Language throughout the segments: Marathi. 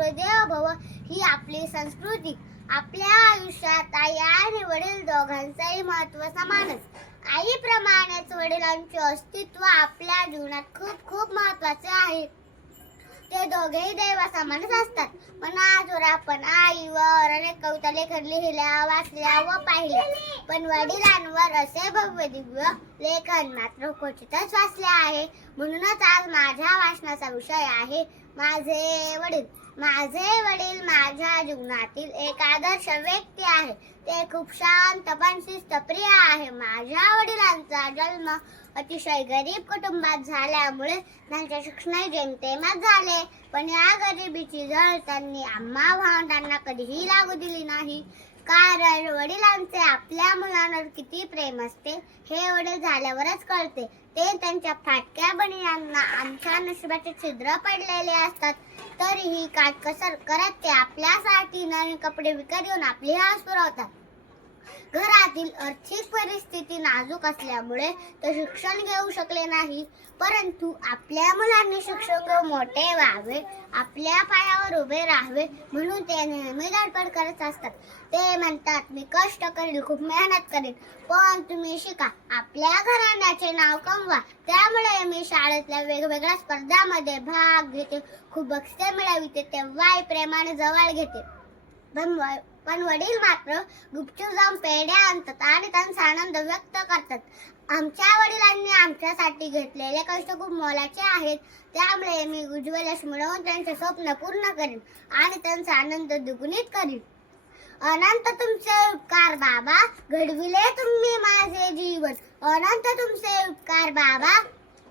मातृदेव भव ही आपली संस्कृती. आपल्या आयुष्यात आई आणि वडील दोघांचंही महत्त्व समानच. आईप्रमाणेच वडिलांचे अस्तित्व आपल्या जीवनात खूप खूप महत्त्वाचे आहे. ते दोघेही देवासमानच असतात. पण आजवर आपण आईवर अनेक कविता लेखन लिहिल्या वाचल्या व पाहिल्या. पण वडिलांवर असे भव्य दिव्य लेखन मात्र क्वचितच वाचले आहे. म्हणूनच आज माझ्या वाचनाचा विषय आहे माझे वडील. माझे वडील माझ्या जीवनातील एक आदर्श व्यक्ती आहे. ते खूप शांत पण शिस्तप्रिय आहे. माझ्या वडिलांचा जन्म अतिशय गरीब कुटुंबात झाल्यामुळे त्यांचे शिक्षण जेमतेमच झाले. पण या गरिबीची झळ त्यांनी आम्हा भावंडांना कधीही लागू दिली नाही. कारण वडिलांचे आपल्या मुलांवर किती प्रेम असते हे वडील झाल्यावरच कळते. ते त्यांच्या फाटक्या बनियांना आमच्या नशिबाचे छिद्र पडलेले असतात. तरीही काटकसर करत ते आपल्यासाठी नवीन कपडे विकत घेऊन आपली हास पुरवतात. घरातील आर्थिक परिस्थिती नाजूक असल्यामुळे ते शिक्षण घेऊ शकले नाही परंतु आपल्या मुलांनी शिक्षण घेऊन मोठे व्हावे आपल्या पायावर उभे राहावे म्हणून ते नेहमी धडपड करत असतात. ते म्हणतात मी कष्ट करील खूप मेहनत करील पण तुम्ही शिका. आपल्या घराण्याचे नाव कमवा. त्यामुळे मी शाळेतल्या वेगवेगळ्या स्पर्धामध्ये भाग घेते खूप बक्षिसे मिळविते तेव्हाही प्रेमाने जवळ घेते. पण पण वडील मात्र गुपचूप जाऊन पेढ्या आणतात आणि त्यांचा आनंद व्यक्त करतात. आमच्या वडिलांनी आमच्यासाठी घेतलेले कष्ट खूप मोलाचे आहेत. त्यामुळे मी उज्ज्वल यश मिळवून त्यांचे स्वप्न पूर्ण करीन आणि त्यांचा आनंद द्विगुणित करीन. अनंत तुमचे उपकार बाबा घडविले तुम्ही माझे जीवन. अनंत तुमचे उपकार बाबा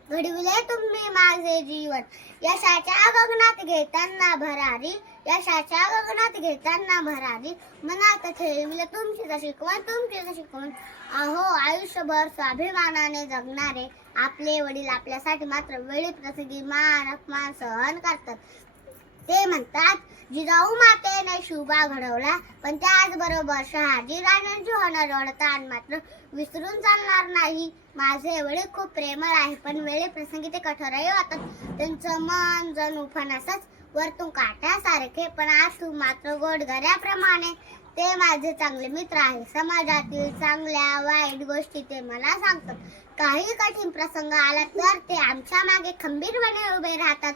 घडविले तुम्ही माझे जीवन. यशाच्या गगनात घेताना भरारी यशाच्या गगनात घेताना भरारी मनात ठेवले तुमची शिकवण तुमची शिकवण. अहो आयुष्यभर स्वाभिमानाने जगणारे आपले वडील आपल्यासाठी मात्र वेळी प्रसिद्धी मान अपमान सहन करतात. ते म्हणतात जिजाऊ मातेने शुभा घडवला पण त्याचबरोबर शहाजी राजांची होणार वडतान मात्र विसरून चालणार नाही. माझे वडील खूप प्रेमळ आहे पण वेळे प्रसंगी ते कठोरही होतात त्यांचं मन जणू असंच वरतून काट्यासारखे पण आसू मात्र गोडगऱ्याप्रमाणे ते माझे चांगले मित्र आहे समाजातील चांगल्या वाईट गोष्टी ते मला सांगतात. काही कठीण प्रसंग आला तर ते आमच्या मागे खंबीरपणे उभे राहतात.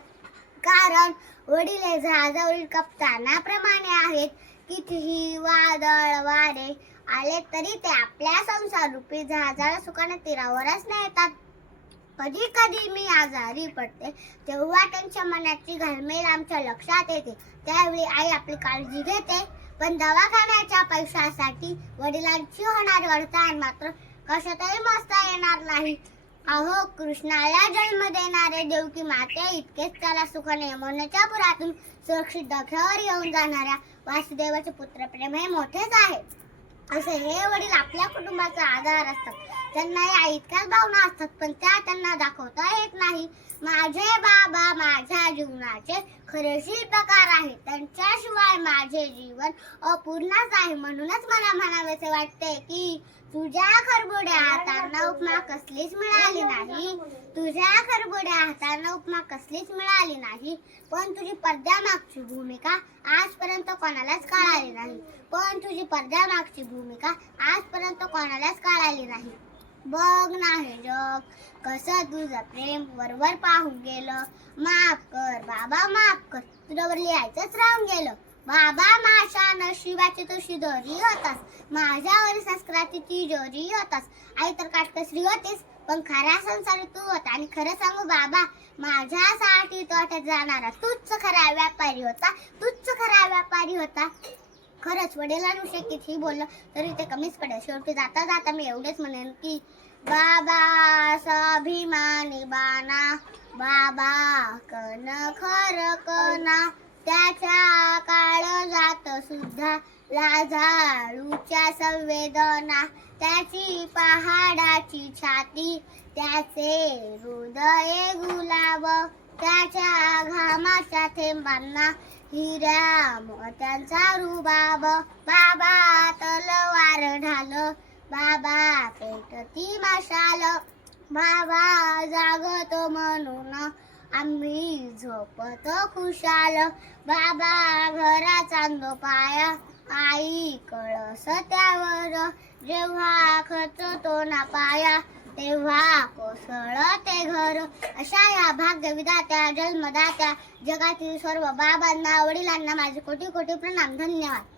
कारण वडील हे जहाजावरील कप्तानाप्रमाणे आहेत. कितीही वादळ वारे आले तरी ते आपल्या संसार रूपी जहाजाला सुखाने तीरावरच नेतात. कधी कधी मी आजारी पडते तेव्हा त्यांच्या मनाची घालमेल आमच्या लक्षात येते. त्यावेळी आई आपली काळजी घेते पण दवाखान्याच्या पैशासाठी वडिलांची होणारी अडचण मात्र कशातही मोजता येणार नाही. अहो कृष्णाला जन्म देणारे देवकी माते इतकेच त्याला सुखाने यमुनेच्या पुरातून सुरक्षित डोक्यावर येऊन जाणाऱ्या वासुदेवाचे पुत्रप्रेम हे मोठेच आहे. असे हे वडील आपल्या कुटुंबाचा आधार असतात. त्यांना या इतक्याच भावना असतात पण त्या त्यांना दाखवता येत नाही. माझे बाबा माझ्या जीवनाचे खरे शिल्पकार आहेत. त्यांच्याशिवाय माझे जीवन अपूर्णच आहे. म्हणूनच मला म्हणावेसे वाटते की तुझ्या खरबुड्या हातांना उपमा कसलीच मिळाली नाही. तुझ्या खरबुड्या हातांना उपमा कसलीच मिळाली नाही. पण तुझी पडद्यामागची भूमिका आजपर्यंत कोणालाच कळाली नाही. पण तुझी पडद्यामागची भूमिका आजपर्यंत कोणालाच कळाली नाही. बघ नाही जग कसं तुझं प्रेम वरवर पाहून गेलं. माफ कर बाबा माफ कर. तुझ्यावर लिहायचंच राहून गेलं. बाबा माझ्या नशिबाची तुझी दोरी होतास. माझ्यावर संस्काराची तिजोरी होतास. आई तर काटकसरी होतीस पण खऱ्या संसारी तू होता. आणि खरं सांगू बाबा माझ्यासाठी तोट्यात जाणारा तूच खरा व्यापारी होता. तूच खरा व्यापारी होता. खरंच वडिलांविषयी कितीही बोललं तरी ते कमीच पडेल. शेवटी जाता जाता मी एवढेच म्हणेन की बाबा स्वाभिमानी बाना बाबा कन खर कना त्याच्या काळ जात सुद्धा लाजाळूच्या संवेदना त्याची पहाडाची छाती त्याचे हृदय गुलाब त्याच्या घामाच्या थेंबांना हिरा मोत्यांचा रुबाब. बाबा तलवार ढाल. बाबा पेटती मशाल. बाबा जागतो म्हणून आम्ही झोपत खुशाल. बाबा घरा चांदो पाया आई कळस त्यावर जेव्हा खचतो ना पाया तेव्हा कोसळ ते घर. अशा या भाग्य विधात्या जन्मदात्या जगातील सर्व बाबांना वडिलांना माझे कोटी कोटी प्रणाम. धन्यवाद.